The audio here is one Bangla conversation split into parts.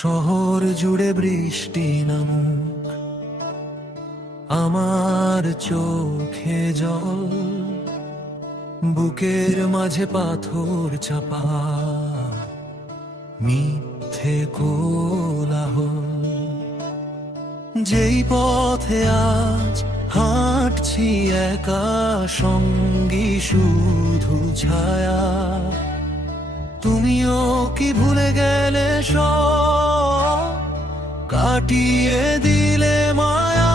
শহর জুড়ে বৃষ্টি নামুক, আমার চোখে জল, বুকের মাঝে পাথর চাপা, মিথ্যে কোলাহল। যেই পথে আজ হাঁটছি একা, সঙ্গী শুধু ছায়া। তুমিও কি ভুলে গেলে সব, কাটিয়ে দিলে মায়া?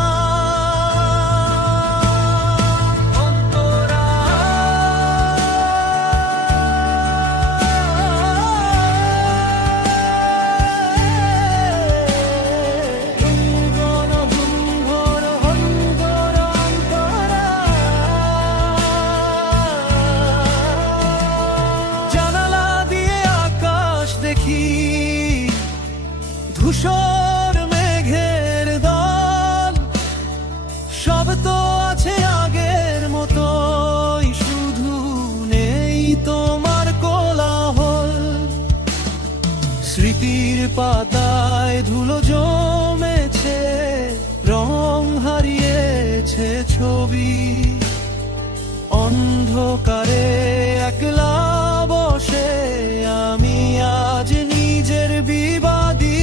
ধূসর মেঘের দল, সব তো আছে আগের মতোই, শুধু নেই তোমার কোলাহল। স্মৃতির পাতায় ধুলো জমেছে, রং হারিয়েছে ছবি। অন্ধকারে একলা বসে আমি আজ নিজের বিবাদী।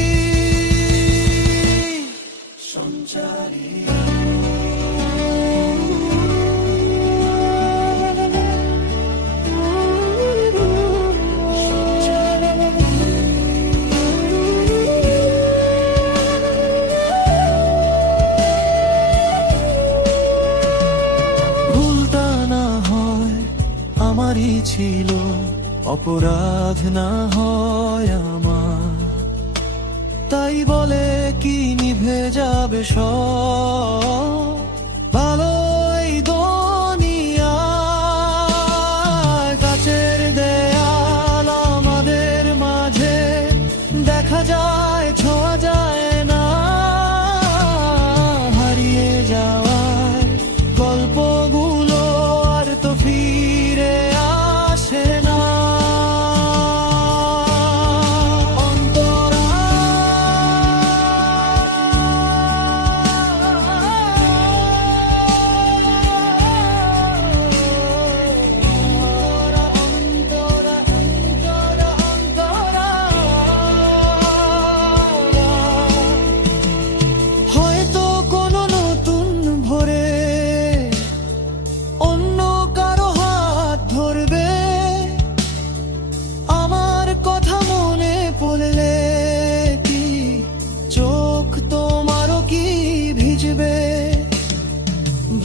ভুলটা না হয় আমারই ছিল, অপরাধ না হয় আমার, তাই বলে কি নিভে যাবে সব? ভালো এই দুনিয়ায় কাচের দেয়াল আমাদের মাঝে, দেখা যায় ছোঁয়া যায় না। হারিয়ে যাওয়ার গল্পগুলো আর তো ফিরে আসে না।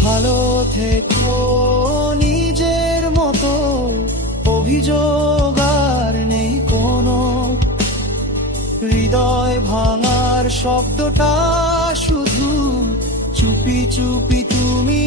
ভালো থেকো নিজের মতো, অভিযোগ আর নেই কোনো। হৃদয় ভাঙার শব্দটা শুধু চুপি চুপি তুমি